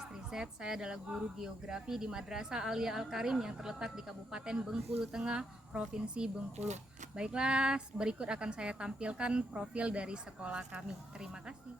Astri Z. Saya adalah guru geografi di Madrasah Alia Al-Karim yang terletak di Kabupaten Bengkulu Tengah, Provinsi Bengkulu. Baiklah, berikut akan saya tampilkan profil dari sekolah kami. Terima kasih.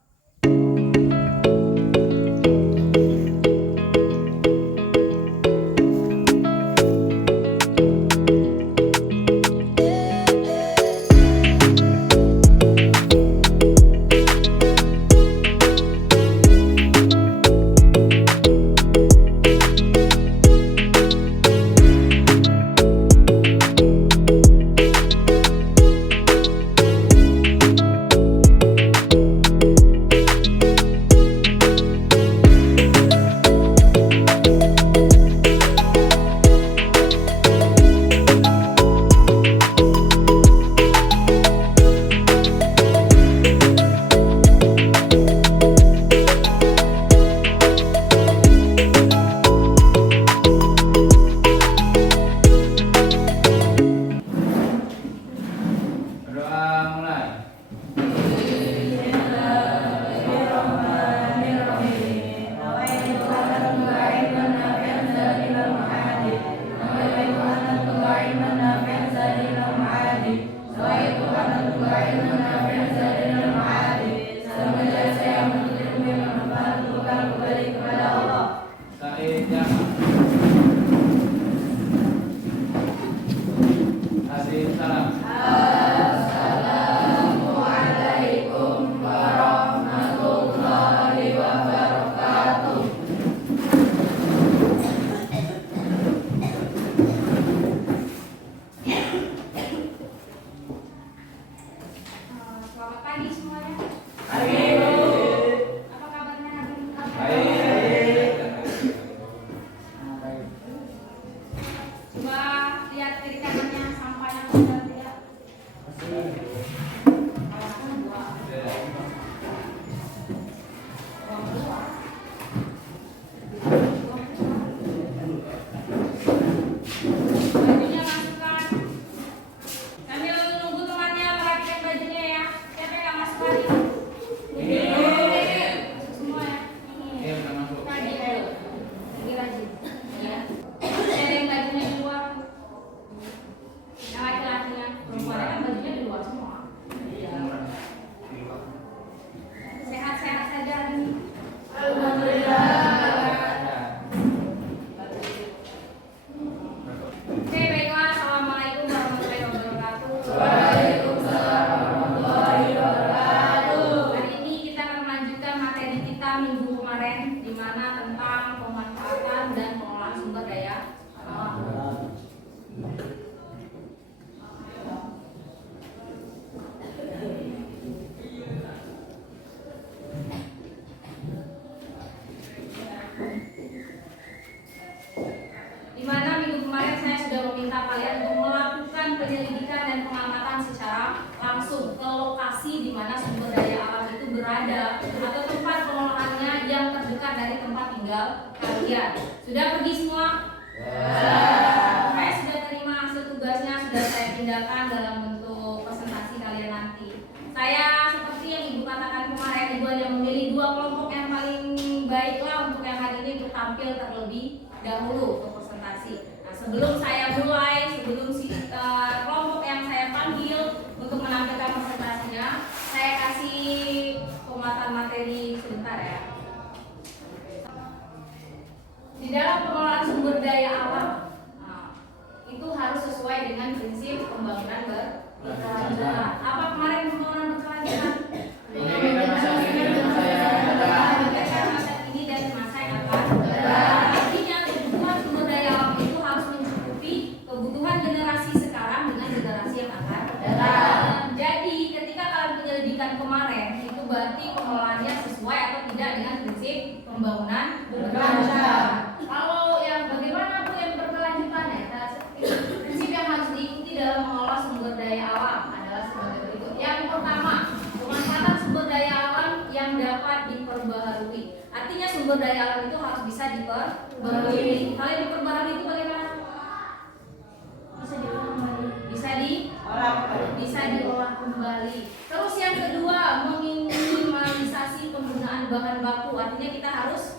Selamat pagi semuanya. Apa kabarnya hari ini? Coba lihat kiri kanannya sampahnya sudah tidak. Bajunya masukkan. Sambil nunggu temannya merapikan bajunya ya. Siapa yang nggak masuk hari? Masuk semua ya. Tadi lagi rajin. Ya. Ada yang bajunya di luar. Yang laki-lakinya, perempuannya kan bajunya di luar semua. Sehat-sehat saja hari ini. Oke, baiklah. Assalamualaikum warahmatullahi wabarakatuh. Hari ini kita akan melanjutkan materi kita minggu kemarin, di mana tentang pemanfaatan dan pengelolaan sumber daya alam. Di mana minggu kemarin saya sudah meminta kalian untuk melakukan penyelidikan dan pengamatan secara langsung ke lokasi di mana sumber daya alam itu berada atau tempat pengelolaannya yang terdekat dari tempat tinggal kalian. Sudah pergi semua? Saya sudah terima hasil tugasnya, sudah saya pindahkan dalam bentuk presentasi kalian nanti. Saya seperti yang Ibu katakan kemarin, Ibu hanya memilih dua kelompok yang paling baiklah untuk yang hari ini untuk tampil terlebih dahulu untuk presentasi. Nah, sebelum saya mulai, sebelum kelompok yang saya panggil untuk menampilkan presentasinya, saya kasih pemaparan materi sebentar ya. Di dalam pengelolaan sumber daya alam, itu harus sesuai dengan prinsip pembangunan berkelanjutan. Apa kemarin pembangunan berkelanjutan? Masa kini dan masa yang akan datang. Artinya kebutuhan sumber daya alam itu harus mencukupi kebutuhan generasi sekarang dengan generasi yang akan datang. Jadi ketika kalian penyelidikan kemarin, itu berarti pengelolaannya sesuai atau tidak dengan prinsip pembangunan berkelanjutan. Kalau yang bagaimana Bu yang berkelanjutan ya? Prinsip yang harus diikuti dalam mengelola sumber daya alam adalah sebagai berikut. Yang pertama, pemanfaatan sumber daya alam yang dapat diperbaharui. Artinya sumber daya alam itu harus bisa diperbaharui. Kalau yang diperbaharui itu bagaimana? Bisa diolah kembali. Bisa diolah kembali. Terus yang kedua, meminimalisasi penggunaan bahan baku. Artinya kita harus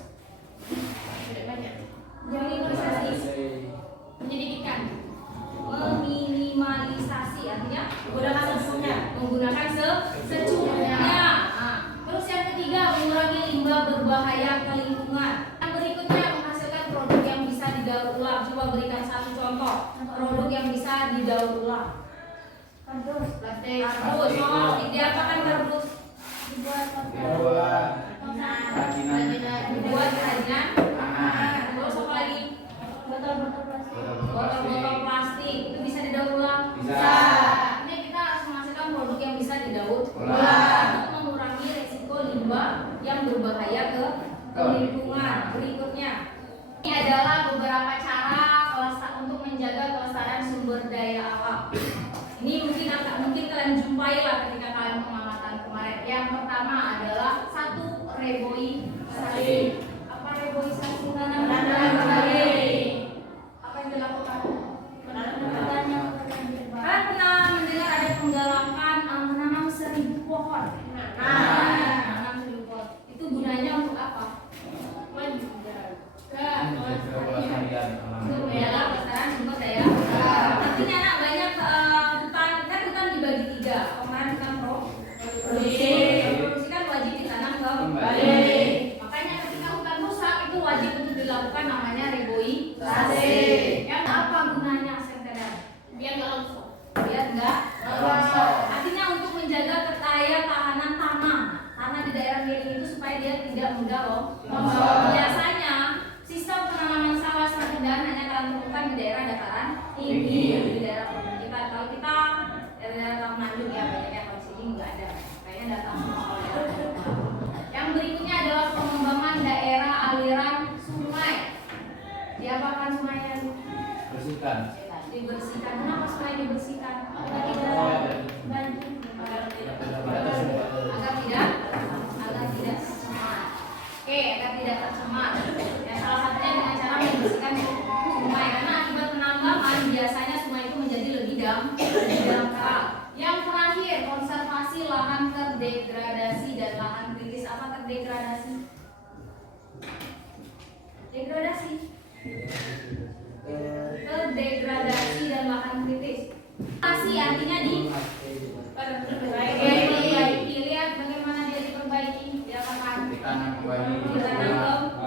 Produk yang bisa didaur ulang. Kardus, plastik. Kardus, diapakan kardus? Dibuat kerajinan. Terus apa lagi? Botol-botol plastik. Itu bisa didaur ulang? Bisa. Ini kita harus menghasilkan produk yang bisa didaur ulang untuk mengurangi resiko limbah yang berbahaya ke lingkungan. Berikutnya, ini adalah beberapa cara untuk menjaga kelestarian sumber daya alam. Ini mungkin kalian jumpai lah ketika kalian pengamatan kemarin. Yang pertama adalah 1. Reboisasi. Apa reboisasi? Apa yang dilakukan? Kalian pernah mendengar ada penggalakan menanam 1000 pohon? Menanam 1000 pohon. Itu gunanya untuk apa? Untuk menjaga kelestarian sumber daya. Artinya anak banyak hutan dibagi 3. Kemarin hutan produksi kan wajib ditanam kembali. Makanya ketika hutan rusak itu wajib untuk dilakukan namanya reboisasi. Yang apa gunanya sentral? Biar nggak longsor. Artinya untuk menjaga ketahanan tanah di daerah miring itu supaya dia tidak mudah longsor. Biasanya sistem penanaman sawah dan hanya kalian temukan di daerah dataran tinggi, di daerah kita. Kalau kita daerah Tamandu ya banyaknya, kalau sini nggak ada. Kayaknya datang semua. Yang berikutnya adalah pengembangan daerah aliran sungai. Diapakan sungainya? Dibersihkan. Kenapa sungai dibersihkan? Agar tidak tercemar. Oke, agar tidak tercemar. Ya, salah satunya dengan cara membersihkan sungai, karena akibat penambangan biasanya sungai itu menjadi lebih dangkal. Yang terakhir, konservasi lahan terdegradasi dan lahan kritis. Apa terdegradasi? Terdegradasi dan lahan kritis. Artinya diperbaiki. Lihat bagaimana dia diperbaiki. Dia akan ditanam kembali.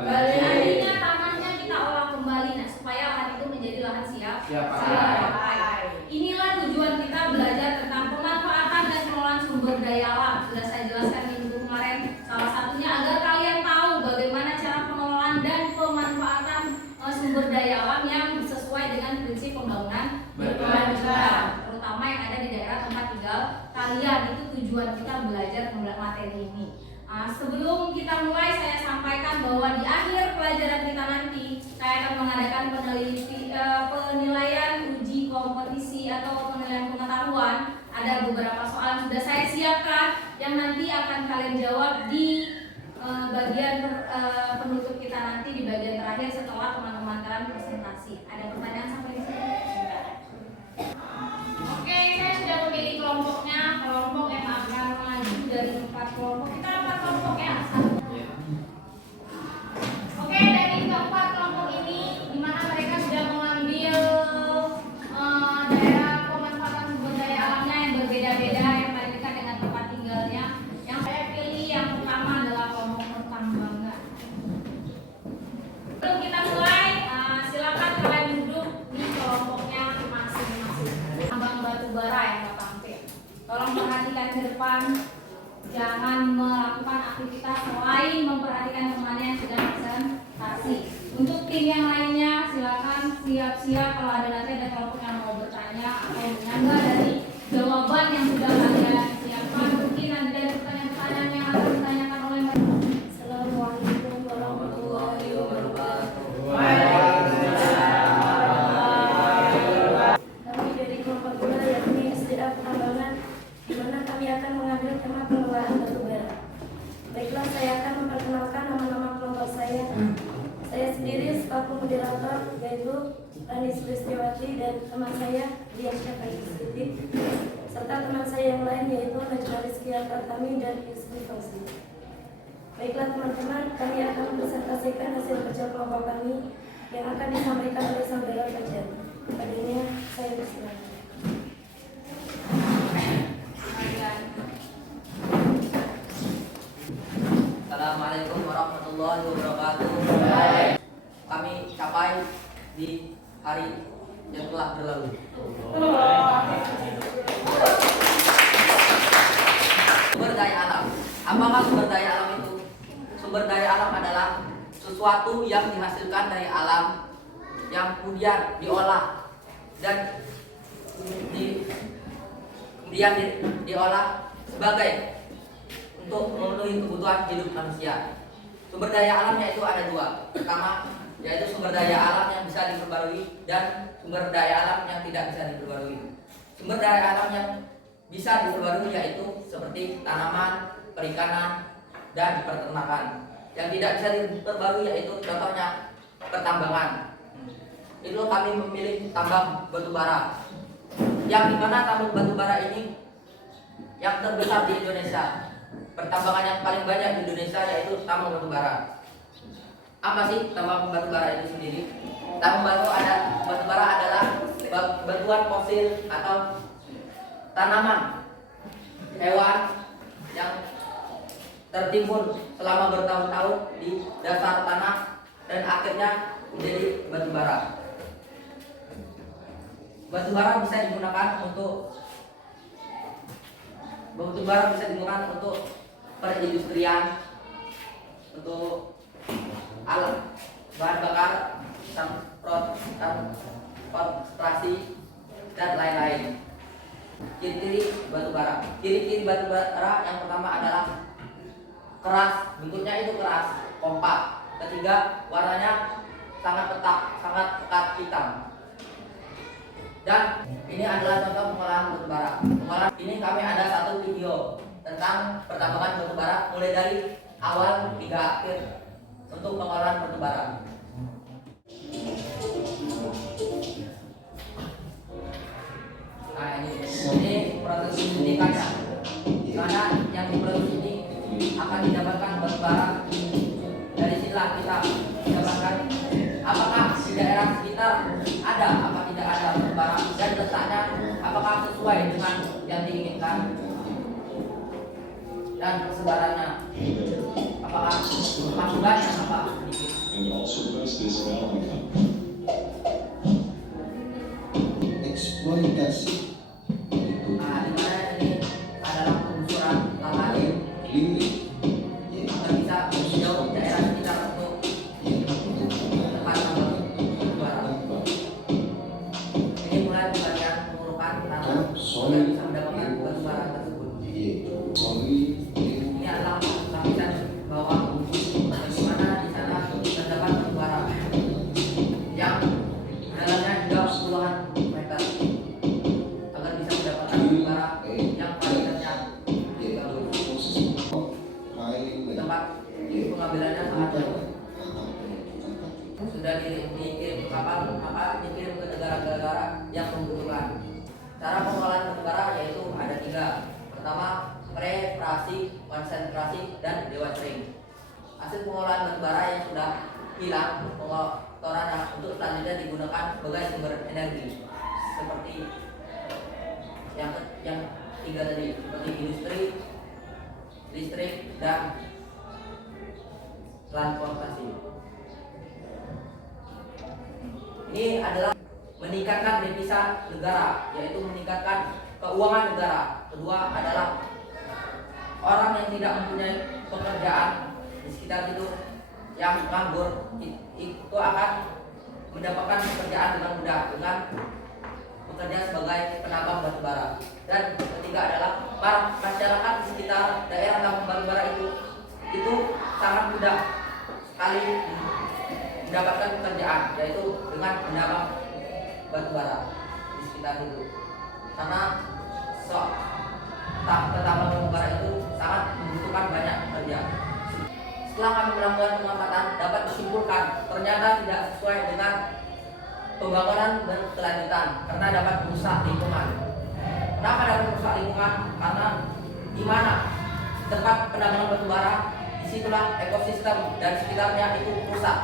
Artinya tanahnya kita olah kembali, supaya lahan itu menjadi lahan siap pakai. Inilah tujuan kita belajar tentang pemanfaatan dan pengelolaan sumber daya alam. Sudah saya jelaskan minggu kemarin. Salah satunya agar kalian tahu bagaimana cara pengelolaan dan pemanfaatan sumber daya alam yang sesuai dengan prinsip pembangunan berkelanjutan, terutama yang ada di daerah tempat tinggal kalian. Itu tujuan kita belajar materi ini. Sebelum kita mulai, saya sampaikan bahwa di akhir pelajaran kita nanti saya akan mengadakan penilaian uji kompetisi atau penilaian pengetahuan. Ada beberapa soal yang sudah saya siapkan yang nanti akan kalian jawab di bagian penutup kita nanti, di bagian terakhir setelah teman-teman kalian presentasi. Ada pertanyaan sampai di sini? Oke, saya sudah memilih kelompoknya. Kelompok yang akan maju dari 4 kelompok. Kita 4 kelompok ya. Oke, dari keempat kelompok ini, di mana mereka sudah mengambil daerah pemanfaatan sumber daya alamnya yang berbeda-beda, yang paling dekat dengan tempat tinggalnya. Yang saya pilih yang pertama adalah kelompok pertambangan. Sebelum kita mulai, silakan kalian duduk di kelompoknya masing-masing. Tambang batu bara yang mau tampil. Tolong perhatikan ke depan. Jangan melakukan aktivitas selain memperhatikan temannya yang sedang presentasi. Untuk tim yang lainnya, silakan siap-siap kalau nanti ada kelompok yang mau bertanya atau menyanggah dari jawaban yang sudah kalian siapkan. Mungkin nanti ada pertanyaan-pertanyaan yang akan ditanyakan oleh mereka. Assalamualaikum warahmatullahi wabarakatuh. Kami dari kelompok 2 yakni SDA Penambangan, di mana kami akan mengambil tema pengelolaan batu bara. Baiklah, saya akan memperkenalkan nama-nama kelompok saya. Saya sendiri selaku moderator yaitu Rani Sulistiawati dan teman saya Dian Syafai Siti, serta teman saya yang lain yaitu Najwa Rizky Pratami dan Yusri Fauzi. Baiklah teman-teman, kami akan mempresentasikan hasil kerja kelompok kami yang akan disampaikan oleh saudara Fajar. Padanya saya bersilakan. Assalamualaikum warahmatullahi wabarakatuh. Kami capai di hari yang telah berlalu. Sumber daya alam. Apakah sumber daya alam itu? Sumber daya alam adalah sesuatu yang dihasilkan dari alam yang kemudian diolah dan kemudian diolah sebagai untuk memenuhi kebutuhan hidup manusia. Sumber daya alamnya itu ada dua. Pertama, yaitu sumber daya alam yang bisa diperbarui dan sumber daya alam yang tidak bisa diperbarui. Sumber daya alam yang bisa diperbarui yaitu seperti tanaman, perikanan, dan peternakan. Yang tidak bisa diperbarui yaitu contohnya pertambangan. Itu kami memilih tambang batubara. Yang dimana tambang batubara ini yang terbesar di Indonesia. Pertambangan yang paling banyak di Indonesia yaitu tambang batubara. Apa sih tambang batubara itu sendiri? Tambang batubara adalah batuan fosil atau tanaman, hewan yang tertimbun selama bertahun-tahun di dasar tanah dan akhirnya menjadi batubara. Batubara bisa digunakan untuk perindustrian, untuk alat bahan bakar, transportasi, dan lain-lain. Ciri-ciri batubara. Ciri-ciri batubara yang pertama adalah keras, bentuknya itu keras, kompak. Ketiga, warnanya sangat pekat hitam. Dan ini adalah contoh pengolahan batubara. Ini kami ada satu video tentang pertambangan batubara mulai dari awal hingga akhir untuk pengolahan batubara. Nah, ini proses penyidikannya. Karena yang diproses ini akan didapatkan batubara. Dari sinilah kita mendapatkan apakah di daerah sekitar ada apa tidak ada batubara dan letaknya apakah sesuai dengan yang diinginkan dan persebarannya apakah banyak apa sedikit. Eksploitasi Nah, di mana ini adalah penggusuran lahan agar bisa menjauh daerah sekitar untuk tempat tambang batubara. Ini mulai bagian pengurukan tanah agar bisa mendapatkan batubara tersebut. Ini adalah lapisan bawah di mana di sana terdapat batubara yang dalamnya hingga puluhan meter agar bisa mendapatkan batubara yang kualitasnya bagus. Tempat pengambilannya sangat jauh. Sudah dikirim ke kapal, maka dikirim ke negara-negara yang membutuhkan. Cara pengolahan batubara yaitu ada tiga. Pertama, preparasi, konsentrasi, dan dewatering. Hasil pengolahan batubara yang sudah hilang pengotorannya untuk selanjutnya digunakan sebagai sumber energi seperti yang tiga tadi, seperti industri, listrik, dan transportasi. Ini adalah meningkatkan devisa negara, yaitu meningkatkan keuangan negara. Kedua adalah orang yang tidak mempunyai pekerjaan di sekitar itu yang nganggur itu akan mendapatkan pekerjaan dengan mudah dengan bekerja sebagai penambang batubara. Dan ketiga adalah para masyarakat di sekitar daerah tambang batubara itu sangat mudah sekali mendapatkan pekerjaan, yaitu dengan menambang batubara di sekitar itu. Karena petambang batubara itu sangat membutuhkan banyak pekerja. Setelah kami melakukan pengamatan, dapat disimpulkan ternyata tidak sesuai dengan pembangunan berkelanjutan karena dapat merusak lingkungan. Kenapa dapat merusak lingkungan? Karena di mana tempat penambangan batubara, disitulah ekosistem dan sekitarnya itu rusak.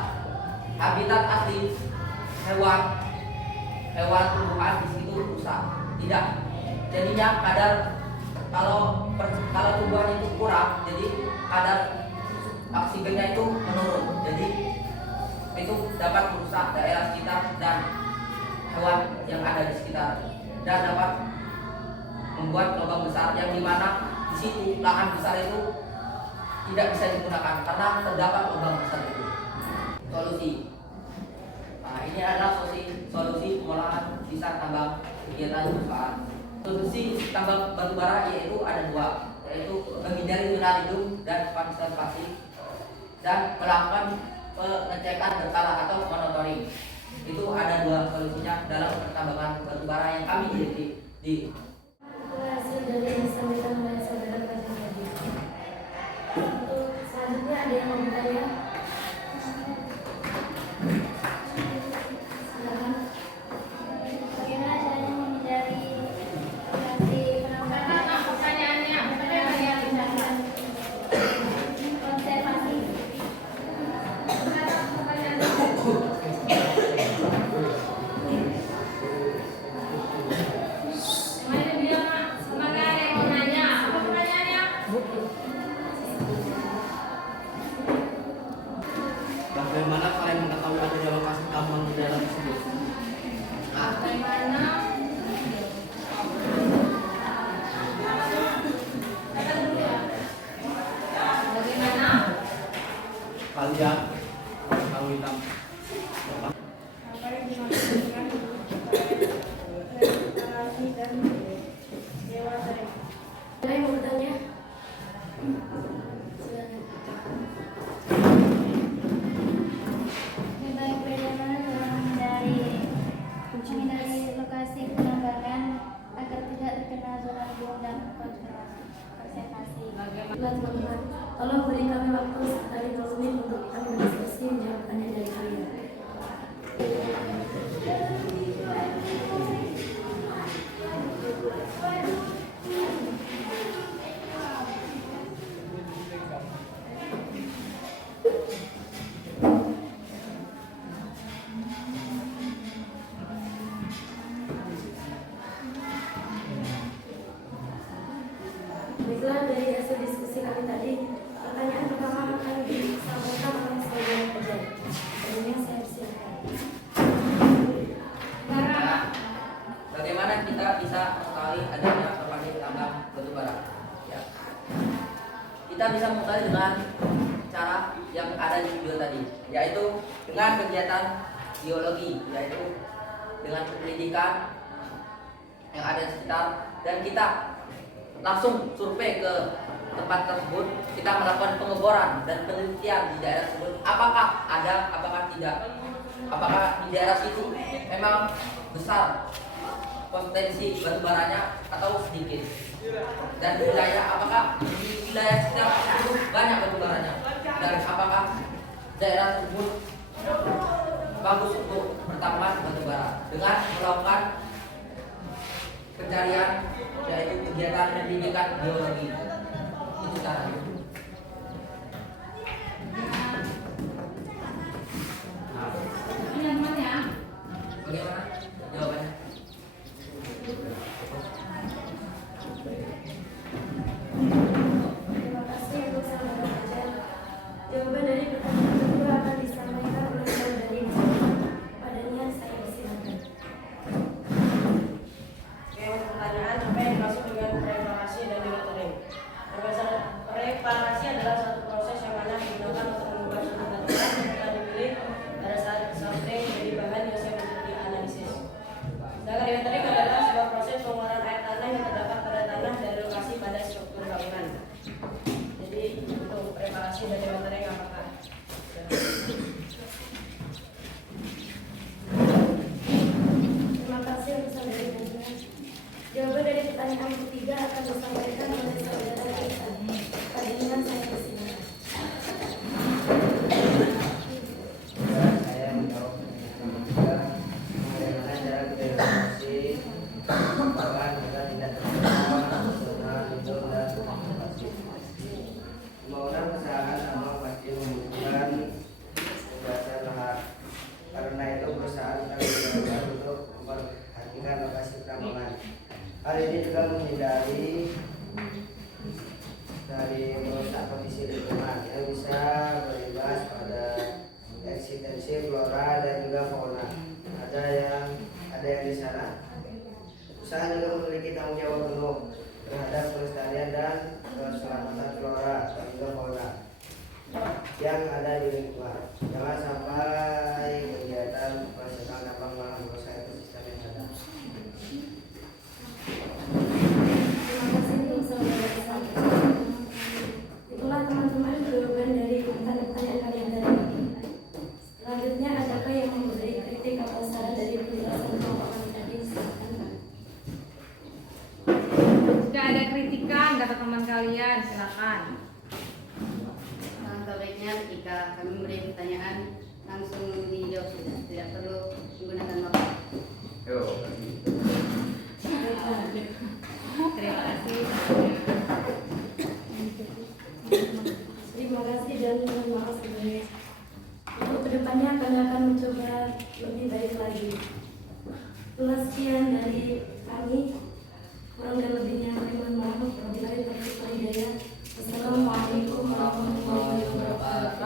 Habitat asli hewan tumbuhan di situ rusak. Tidak. Jadinya kalau tumbuhan itu kurang, jadi kadar oksigennya itu menurun. Jadi itu dapat merusak daerah sekitar dan batuan yang ada di sekitar dan dapat membuat lubang besar yang dimana di situ lahan besar itu tidak bisa digunakan karena terdapat lubang besar itu. Solusi. Nah, ini adalah solusi pengolahan sisa tambang kegiatan perusahaan. Solusi tambang batubara yaitu ada dua, yaitu menghindari zona lindung dan konservasi dan melakukan pengecekan berkala atau monitoring. Itu ada dua solusinya dalam pertambangan batubara yang kami di Itulah hasil dari yang disampaikan oleh saudara Kajang tadi. Untuk selanjutnya ada yang mau bertanya? Silakan. Bagaimana caranya menghindari lokasi penambangan Pertanyaannya, konservasi? Mana dia, Mak? Semoga ada yang mau nanya. Apa pertanyaannya? Bagaimana kalian mengetahui adanya lokasi tambang di daerah tersebut? Bagaimana? Kata dulu ya. Bagaimana? Kalian mengetahui tambang Apa yang dimaksudkan relasi dan dewasa? Ada yang mau bertanya? Silakan. Bagaimana cara menghindari lokasi penambangan agar tidak terkena zona lindung dan konservasi? Baiklah teman-teman, tolong beri kami waktu sekitar 5 menit untuk kami berdiskusi menjawab pertanyaan dari kalian. Baiklah, dari hasil diskusi kami tadi, pertanyaan pertama akan disampaikan oleh saudara Kajang. Sebelumnya saya persilakan. Bagaimana kita bisa mengetahui adanya lokasi tambang batubara? Ya. Kita bisa mengetahui dengan cara yang ada di video tadi, yaitu dengan kegiatan geologi, yaitu dengan pendidikan yang ada di sekitar, dan kita langsung survei ke tempat tersebut, kita melakukan pengeboran dan penelitian di daerah tersebut, apakah ada, apakah tidak, apakah di daerah situ memang besar potensi batubaranya atau sedikit, dan wilayah apakah di wilayah sekitar itu banyak batubaranya, dan apakah daerah tersebut bagus untuk bertambah batubara dengan melakukan pencarian, yaitu kegiatan pendidikan geologi. Itu caranya. Ini teman ya. Bagaimana jawabannya? Terima kasih untuk saudara Kajang. Jawaban dari pertanyaan kedua akan disampaikan oleh saudari Nisa. Padanya saya persilakan. Oke, untuk pertanyaan apa yang dimaksud dengan preparasi dan monitoring? Preparasi adalah suatu proses yang mana digunakan untuk mengubah suatu batuan yang telah dipilih pada saat sampai menjadi bahan yang siap untuk dianalisis. Sedangkan monitoring adalah sebuah proses pengeluaran air tanah yang terdapat pada tanah dari lokasi pada struktur bangunan. Jadi untuk preparasi dan monitoring apakah? Terima kasih untuk saudari Nisa. Jawaban dari pertanyaan ketiga akan disampaikan oleh saudara Nisa. Padanya saya persilakan. Saya menjawab bagaimana cara berevaluasi bahwa kita tidak terkena zona lindung dan konservasi. Pembangunan usaha tambang pasti membutuhkan dasar lahan. Karena itu perusahaan akan dilakukan untuk memperhatikan lokasi tambangan. Hal ini juga menghindari dari merusak kondisi lingkungan yang bisa berimbas pada eksistensi flora dan juga fauna. Ada Ada yang di sana? Usaha juga memiliki tanggung jawab penuh terhadap pelestarian dan keselamatan flora dan juga fauna yang ada di lingkungan. Jangan sampai kegiatan operasional tambang malah merusak ekosistem yang ada. Terima kasih untuk saudara-saudara. Itulah teman-teman jawaban dari pertanyaan kalian tadi. Selanjutnya adakah yang memberi kritik atau saran dari penjelasan kelompok kami tadi? Silakan. Jika ada kritikan kata teman kalian, silakan. Alangkah baiknya ketika kami memberi pertanyaan langsung dijawab saja, tidak perlu menggunakan waktu. Terima kasih. Terima kasih dan mohon maaf sebelumnya. Untuk kedepannya kami akan mencoba lebih baik lagi. Itulah sekian dari kami. Kurang dan lebihnya kami mohon maaf. Wabillahi taufiq wal hidayah. Wassalamualaikum warahmatullahi wabarakatuh.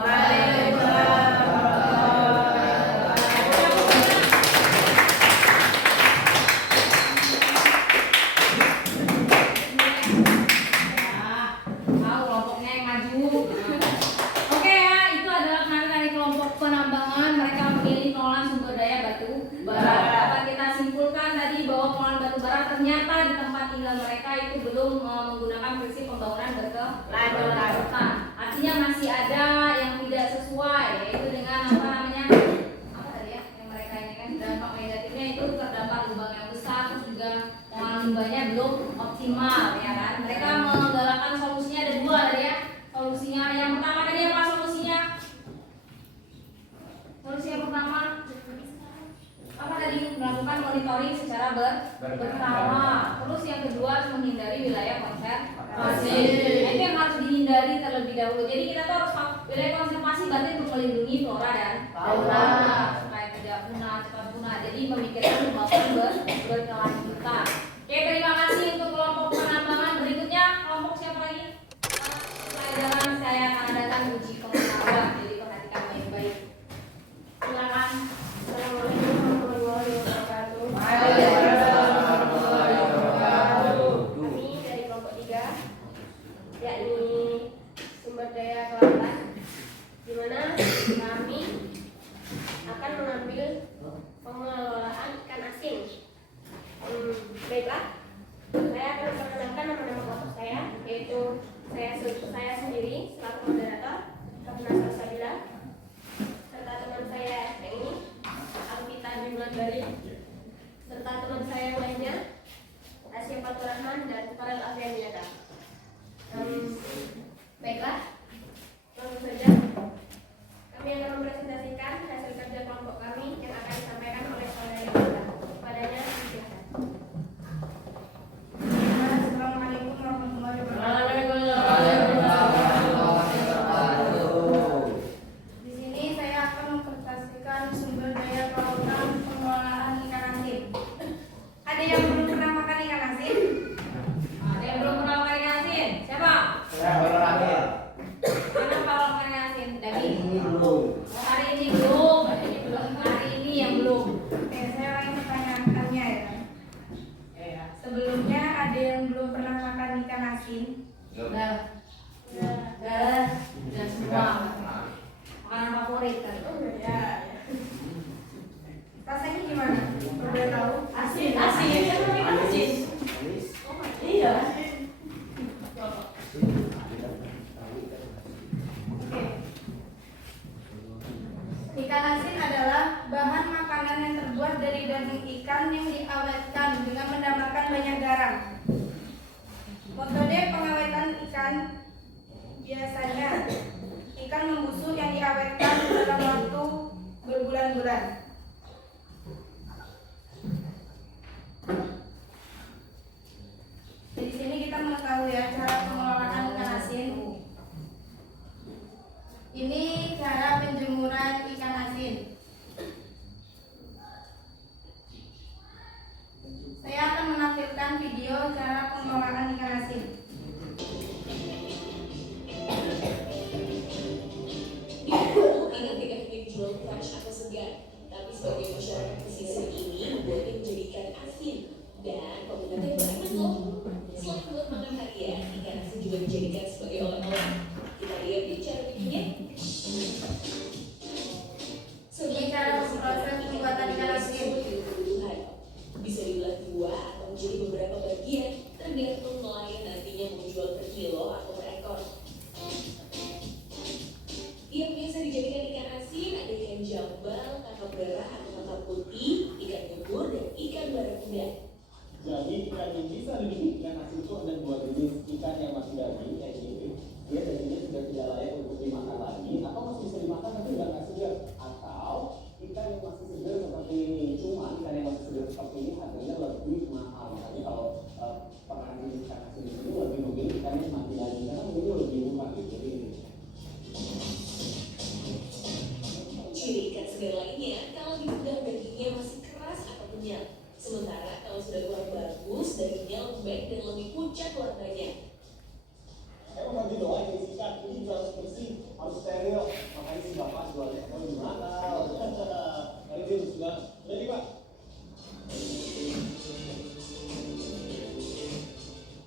Mau kelompoknya yang maju. Oke ya, itu adalah kenangan dari kelompok penambangan. Mereka memilih pengelolaan sumber daya batu bara. Dapat kita simpulkan tadi bahwa pengelolaan batu bara ternyata di tempat tinggal mereka itu belum menggunakan prinsip pembangunan berkelanjutan. Artinya masih ada yang tidak sesuai, yaitu dengan apa tadi ya, yang mereka ini kan dampak negatifnya itu terdapat lubang yang besar, terus juga pengolahan limbahnya belum optimal, ya kan? Mereka menggalakkan solusinya ada dua tadi ya. Solusinya yang pertama tadi apa solusinya? Solusi yang pertama apa tadi? Melakukan monitoring secara berkala. Terus yang kedua menghindari wilayah konservasi. Nah, itu yang harus dihindari terlebih dahulu. Jadi kita tuh harus wilayah konservasi berarti untuk melindungi flora dan fauna supaya tidak cepat punah. Jadi memikirkan pembangunan berkelanjutan. Oke, terima kasih untuk kelompok penambangan. Berikutnya kelompok siapa lagi? Pelajaran saya akan adakan uji pengetahuan. Jadi perhatikan baik-baik. Silakan. Assalamualaikum warahmatullahi wabarakatuh. Kami dari kelompok 3, yakni sumber daya kelautan, di mana kami akan mengambil pengelolaan ikan asin. Baiklah, saya akan memperkenalkan nama-nama kelompok saya, yaitu saya sendiri selaku moderator, Kapna Salsabila, serta teman saya yang ini, Alvita Bimlandari, serta teman saya yang lainnya, Asia Fatur Rahman dan Farel Afrianiata. Baiklah, langsung saja kami akan mempresentasikan hasil kerja kelompok kami yang akan disampaikan oleh saudara kita. Kepadanya, silakan. Assalamualaikum warahmatullahi wabarakatuh. Di sini saya akan mempresentasikan sumber daya kelautan pengelolaan ikan asin. Ada yang belum pernah makan ikan asin? Ada yang belum pernah makan ikan asin? Siapa? Mana kalau makan ikan asin? Daging? Hari ini belum. Hari ini yang belum. Oke, saya ulangi pertanyaannya ya. Sebelumnya ada yang belum pernah makan ikan asin? Dan semua makanan favorit kan? Rasanya gimana? Boleh tahu? Asin. Siapa yang makan asin? Iya. Oke. Ikan asin adalah bahan makanan yang terbuat dari daging ikan yang diawetkan dengan menambahkan banyak garam. Metode pengawetan ikan biasanya ikan membusuk yang diawetkan dalam waktu berbulan-bulan. Di sini kita mengetahui ya cara pengelolaan ikan asin. Ini cara penjemuran ikan asin. Saya akan menampilkan video cara pengelolaan ikan asin. Makanan tidak ingin dijual fresh atau segar, Tapi sebagai masyarakat pesisir ini membuatnya menjadi ikan asin dan penggunaannya banyak loh. Selain buat makan harian, ikan asin juga dijadikan sebagai oleh-oleh. Kita lihat di cara bikinnya. Ini cara proses pembuatan ikan asin. Bisa dibelah dua atau menjadi beberapa bagian, tergantung nelayan nantinya mau jual per kilo atau per ekor. Yang biasa dijadikan ikan asin ada ikan jambal, kakap merah atau kakap putih, ikan gebur, dan ikan barakuda. Jadi ikan yang bisa dibikin ikan asin itu ada dua jenis ikan yang masih daging kayak gini. Dia dagingnya sudah tidak layak untuk dimakan lagi, atau masih bisa dimakan tapi udah nggak segar. Atau ikan yang masih segar seperti ini. Cuma ikan yang masih segar seperti ini harganya lebih mahal. Makanya kalau pengrajin ikan asin itu lebih memilih ikan yang mati daging karena mungkin lebih murah gitu. Jadi ini. Ciri ikan segar lainnya kalau dipanggang dagingnya masih keras atau kenyal. Sementara kalau sudah keluar bagus, dagingnya lembek dan lebih pucat warnanya. Emang bagi doa yang ikan ini juga harus bersih, harus steril. Makanya si bapak jualnya apa gimana? Kali dia sudah ready pak.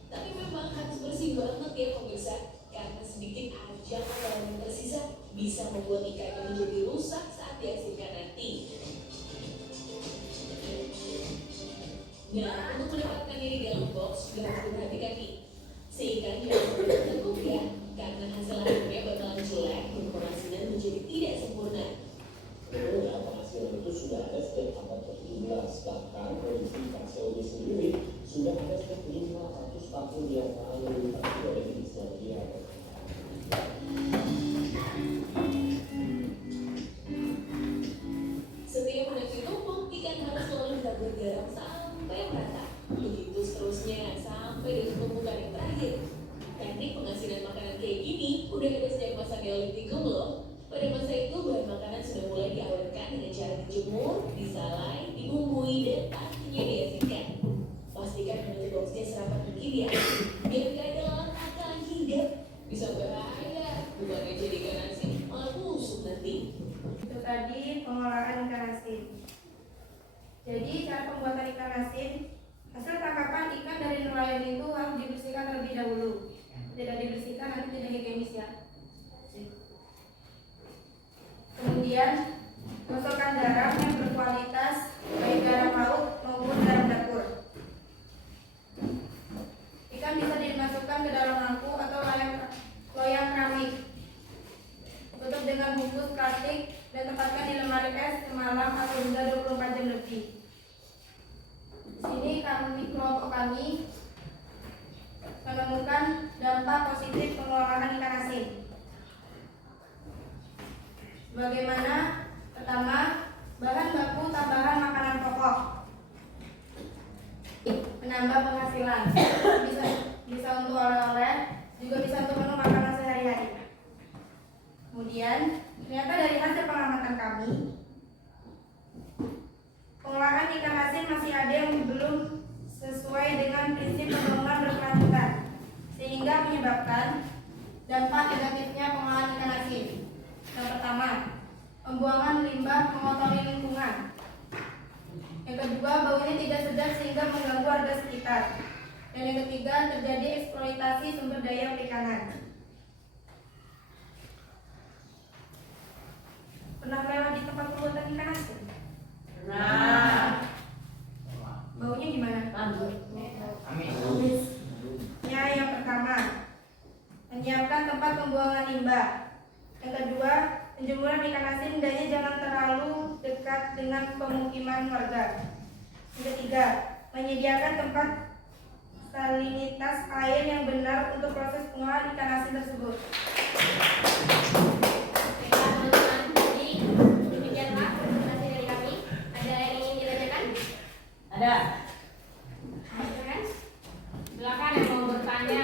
Tapi memang harus bersih banget ya pemirsa, karena sedikit aja kotoran yang tersisa bisa membuat ikannya menjadi rusak saat diasinkan nanti. Nah, untuk mendapatkan ini di dalam box juga harus diperhatikan nih. Si ikan jangan tertekuk ya, karena hasil akhirnya bakalan jelek dan pengasinan menjadi tidak sempurna. Sebenarnya penghasilan itu sudah ada sejak abad ke-17, bahkan produksi ikan COD sendiri sudah ada sejak 500 tahun yang lalu, tapi tidak ada di Islandia. Setiap hendak ditumpuk, ikan harus selalu ditabur garam sampai merata. Begitu seterusnya sampai di tumpukan yang terakhir. Teknik pengasinan makanan kayak gini udah ada sejak masa Neolitikum loh. Pada masa itu bahan makanan sudah mulai diawetkan dengan cara dijemur, disalai, dibumbui, dan pastinya diasinkan. Pastikan menutup boxnya serapat mungkin ya, biar gak ada lalat akan hinggap. Bisa bahaya, bukannya jadi ikan asin malah busuk nanti. Itu tadi pengolahan ikan asin. Jadi cara pembuatan ikan asin, hasil tangkapan ikan dari nelayan itu harus dibersihkan terlebih dahulu. Tidak dibersihkan nanti tidak higienis ya. Kemudian masukkan garam yang berkualitas, baik garam laut maupun garam dapur. Ikan bisa dimasukkan ke dalam mangkuk atau loyang keramik. Tutup dengan bungkus plastik dan tempatkan di lemari es semalam atau hingga 24 jam lebih. Di sini kelompok kami menemukan dampak positif pengolahan ikan asin. Bagaimana? Pertama, bahan baku tambahan makanan pokok, menambah penghasilan, bisa untuk oleh-oleh, juga bisa untuk menu makanan sehari-hari. Kemudian, ternyata dari hasil pengamatan kami, pengolahan ikan asin masih ada yang belum sesuai dengan prinsip pembangunan berkelanjutan, sehingga menyebabkan dampak negatifnya pengolahan ikan asin. Yang pertama, pembuangan limbah mengotori lingkungan. Yang kedua, baunya tidak sedap sehingga mengganggu warga sekitar. Dan yang ketiga, terjadi eksploitasi sumber daya perikanan. Pernah lewat di tempat pembuatan ikan asin? Pernah. Baunya gimana? Amis. Ya, yang pertama, menyiapkan tempat pembuangan limbah. Yang kedua, penjemuran ikan asin hendaknya jangan terlalu dekat dengan pemukiman warga. Yang ketiga, menyediakan tempat salinitas air yang benar untuk proses pengolahan ikan asin tersebut. Baiklah teman-teman, jadi demikianlah presentasi dari kami. Ada yang ingin ditanyakan? Ada. Silakan. Silakan yang mau bertanya.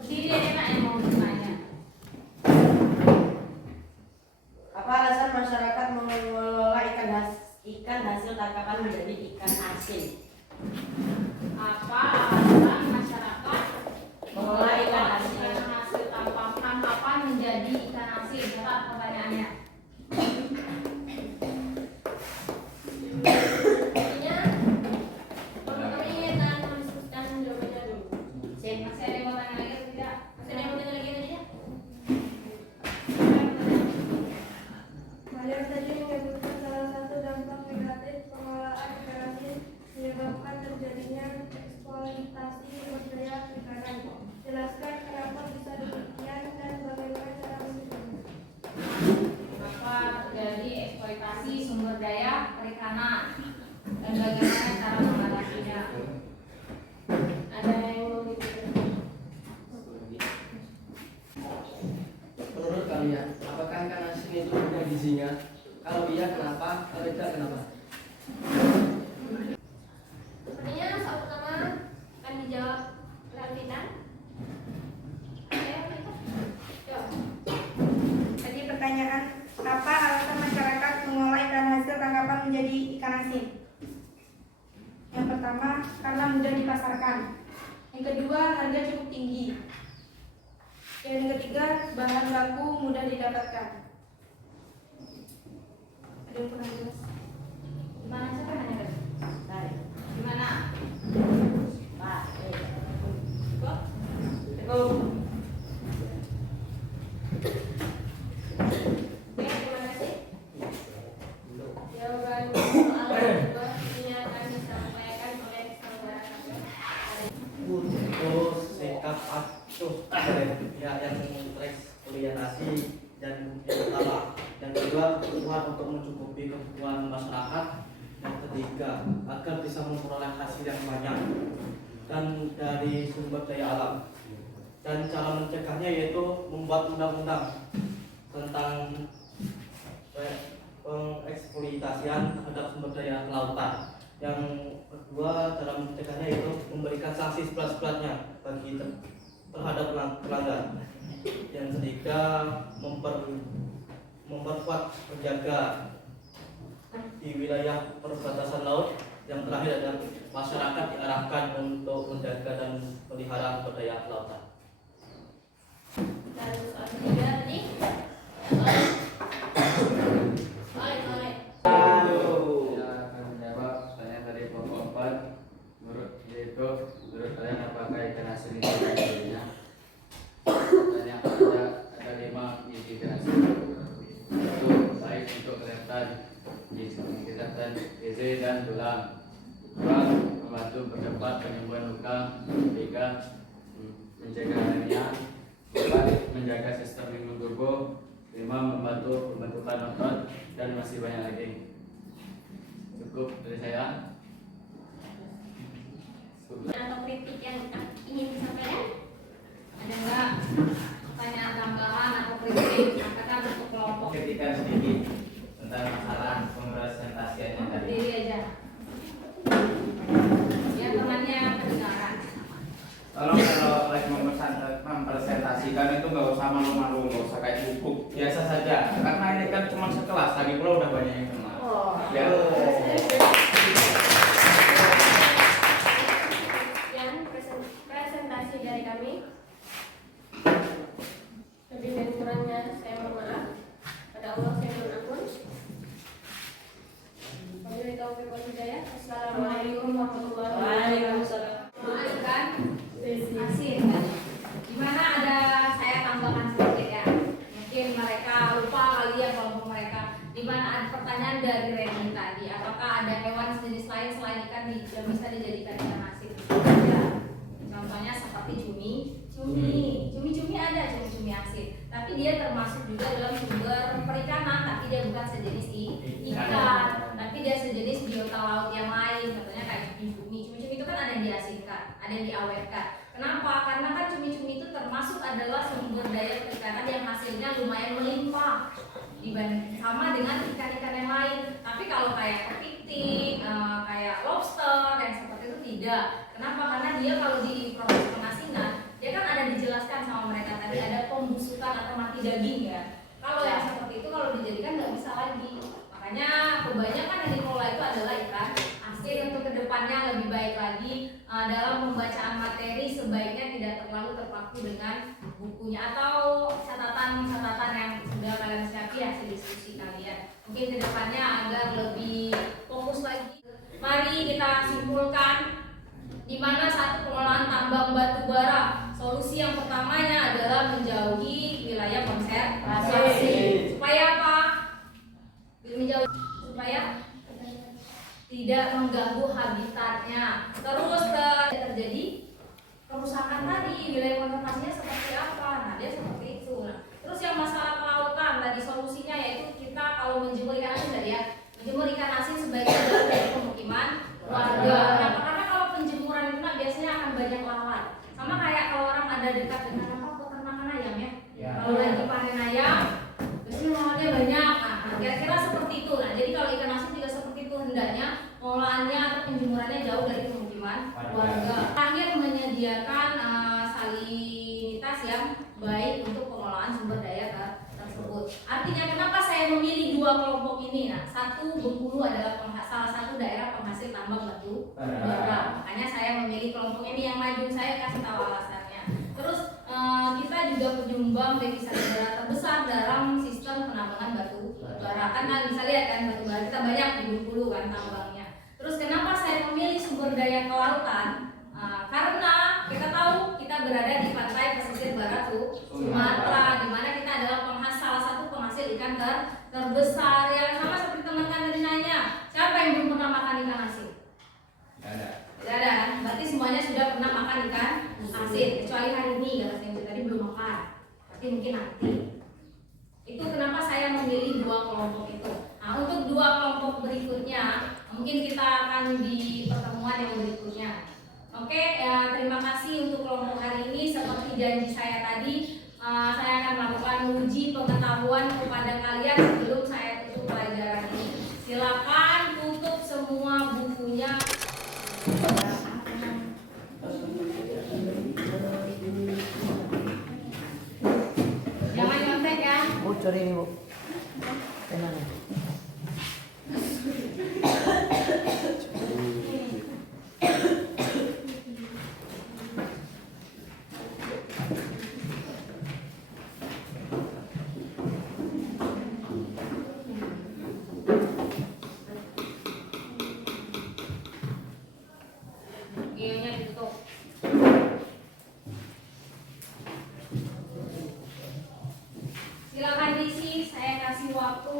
Berdiri aja nak yang mau bertanya. Apa alasan masyarakat mengelola ikan hasil tangkapan menjadi ikan asin? Apa alasan masyarakat Mengelola ikan asin hasil tangkapan menjadi ikan asin? Catat pertanyaannya. perikanan dan bagaimana cara mengatasinya. Ada yang mau diberikan? Menurut kalian, apakah ikan asin itu punya gizinya? Kalau iya, kenapa? Kalau tidak, kenapa? Sepertinya soal pertama akan dijawab oleh Alvita. Ayo, Alvita. Jawab. Tadi pertanyaan, apa alasan masyarakat mengolah ikan hasil tangkapan menjadi ikan asin? Yang pertama, karena mudah dipasarkan. Yang kedua, harga cukup tinggi. Yang ketiga, bahan baku mudah didapatkan. Ada yang kurang jelas? Gimana siapa yang nanya? Gimana? Oke, terima kasih. Jawaban soal kedua ini akan disampaikan oleh saudara KPU. Untuk sikap asuh dari pihak yang tereksploitasi dan yang pertama, yang kedua kebutuhan untuk mencukupi kebutuhan masyarakat, yang ketiga agar bisa memperoleh hasil yang banyak dan dari sumber daya alam, dan cara mencegahnya yaitu membuat undang-undang tentang pengeksploitasian terhadap sumber daya kelautan. Yang kedua, cara mencegahnya yaitu memberikan sanksi seberat-beratnya bagi terhadap pelanggar. Yang ketiga, memperkuat penjaga di wilayah perbatasan laut. Yang terakhir adalah masyarakat diarahkan untuk menjaga dan melihara sumber daya kelautan. Dan soal ketiga tadi soal Saya akan menjawab pertanyaan dari kelompok 4. Menurut kalian apakah ikan asin itu ada gizinya? Pertanyaan ada 5 gizi ikan asin. Satu, baik untuk kesehatan, gizi dan tulang. 2, membantu mempercepat penyembuhan luka. 3, mencegah anemia. 4, menjaga sistem imun tubuh. 5, membantu pembentukan otot, dan masih banyak lagi. Cukup dari saya. atau kritik yang ingin disampaikan? Ada nggak pertanyaan tambahan atau kritik? Katakan untuk kelompok. Kritikan sedikit tentang masalah pempresentasiannya tadi. Berdiri aja. Ya, temannya kedengaran. Tolong kalau lagi mempresentasikan itu nggak usah malu-malu, nggak usah kayak buku, biasa saja. Karena ini kan cuma sekelas, lagi pula udah banyak yang kenal. Ya. Yang presentasi dari kami. Lebih dan kurangnya saya mohon maaf. Pada Allah saya mohon ampun. Wabillahi taufiq wal hidayah. Assalamualaikum warahmatullahi wabarakatuh. Maafkan asin kan? Gimana ada saya tambahkan sedikit ya. Mungkin mereka lupa kali ya kelompok mereka. Dimana ada pertanyaan dari Reni tadi, apakah ada hewan sejenis lain selain ikan yang bisa dijadikan ikan asin? Ya. Contohnya seperti cumi ada cumi asin, tapi dia termasuk juga dalam sumber perikanan, tapi dia bukan sejenis ikan, tapi dia sejenis biota laut yang lain, contohnya kayak cumi itu kan ada yang diasinkan, ada yang diawetkan. Kenapa? Karena kan cumi-cumi itu termasuk adalah sumber daya perikanan yang hasilnya lumayan melimpah dibanding sama dengan ikan-ikan yang lain. Tapi kalau kayak kepiting, kayak lobster yang seperti itu tidak. Kenapa? Karena dia kalau di proses pengasingan, dia kan ada dijelaskan sama mereka tadi ada pembusukan atau mati daging ya. Kalau yang seperti itu kalau dijadikan nggak bisa lagi. Makanya kebanyakan yang dikelola itu adalah ikan asin. Untuk kedepannya lebih baik lagi dalam pembacaan materi sebaiknya tidak terlalu terpaku dengan bukunya atau catatan-catatan yang sudah kalian siapkan hasil diskusi kalian. Mungkin kedepannya agar lebih fokus lagi. Mari kita simpulkan di mana satu pengolahan tambang batu bara. Solusi yang pertamanya adalah menjauhi wilayah konservasi. Supaya apa? Menjauhi supaya tidak mengganggu habitatnya. Terus terjadi kerusakan tadi, wilayah konservasinya seperti apa? Nah, dia seperti itu. Nah, terus yang masalah kelautan tadi solusinya yaitu kita kalau menjemur ikan asin tadi ya, menjemur ikan asin warga. Terakhir menyediakan salinitas yang baik untuk pengelolaan sumber daya tersebut. Artinya kenapa saya memilih dua kelompok ini? Nah, satu, Bengkulu adalah salah satu daerah penghasil tambang batu bara. Makanya saya memilih kelompok ini yang maju. Saya kasih tahu alasannya. Terus kita juga penyumbang devisa negara terbesar dalam sistem penambangan batu bara. Karena bisa lihat kan batu bara kita banyak di Bengkulu kan tambangnya. Terus kenapa saya memilih sumber daya kelautan? Karena kita tahu kita berada di pantai pesisir barat Sumatera, di mana kita adalah salah satu penghasil ikan terbesar. Yang sama seperti teman-teman tadi nanya, siapa yang belum pernah makan ikan asin? Tidak ada kan? Berarti semuanya sudah pernah makan ikan asin, kecuali hari ini kalau saya tadi belum makan. Berarti mungkin nanti. Itu kenapa saya memilih dua kelompok itu. Nah, untuk dua kelompok berikutnya, mungkin kita akan di pertemuan yang berikutnya. Oke, terima kasih untuk kelompok hari ini. Seperti janji saya tadi, saya akan melakukan uji pengetahuan kepada kalian sebelum saya tutup pelajaran ini. Silakan tutup semua bukunya. Jangan nyontek ya. Cari ini, Bu. Penanya. Videonya ditutup. Silakan diisi, saya kasih waktu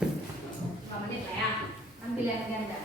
5 menit lah ya. Ambil yang ganda.